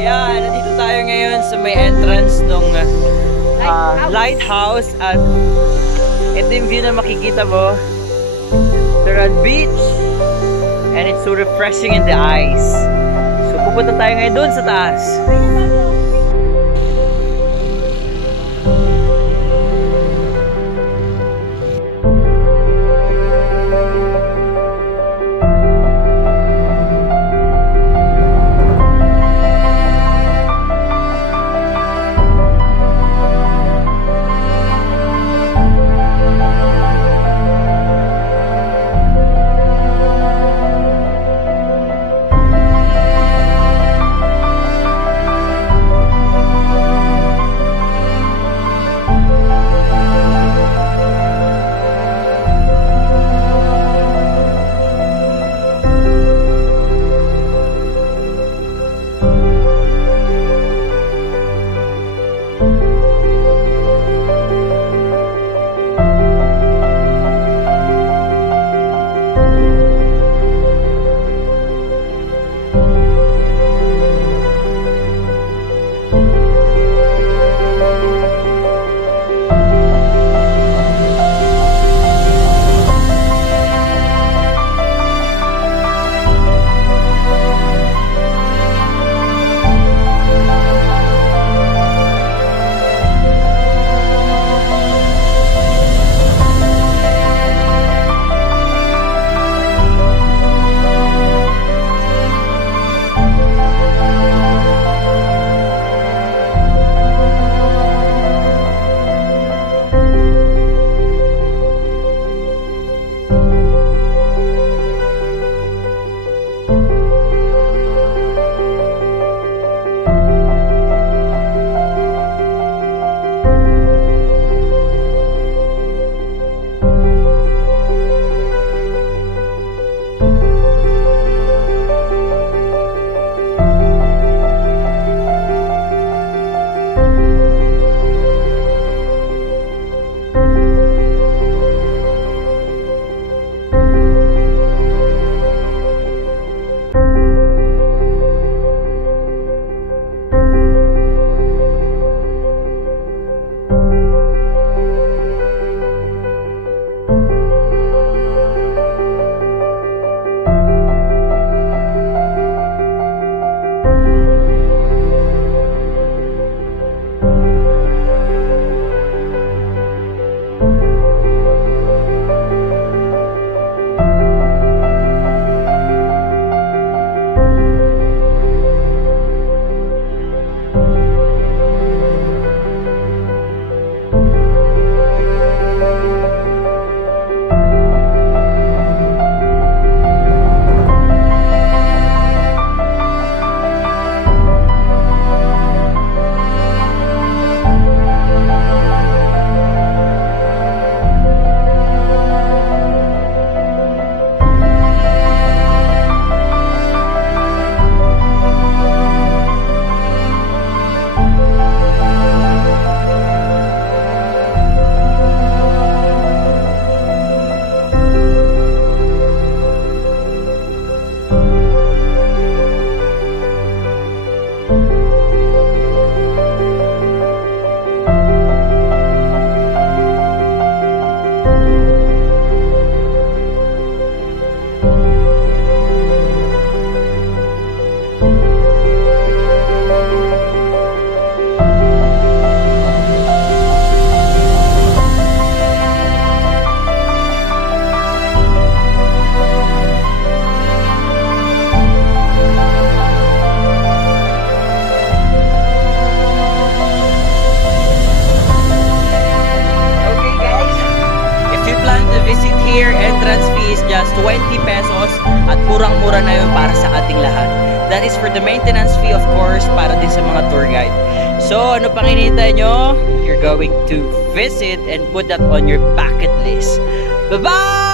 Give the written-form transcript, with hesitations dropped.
Ayan, nandito tayo ngayon sa may entrance ng lighthouse at ito yung view na makikita mo. Turad Beach and it's so refreshing in the eyes. So pupunta tayo ngayon doon sa taas. Just 20 pesos at murang-mura na yun para sa ating lahat. That is for the maintenance fee, of course, para din sa mga tour guide. So, ano pang hinihintay nyo? You're going to visit and put that on your bucket list. Bye-bye!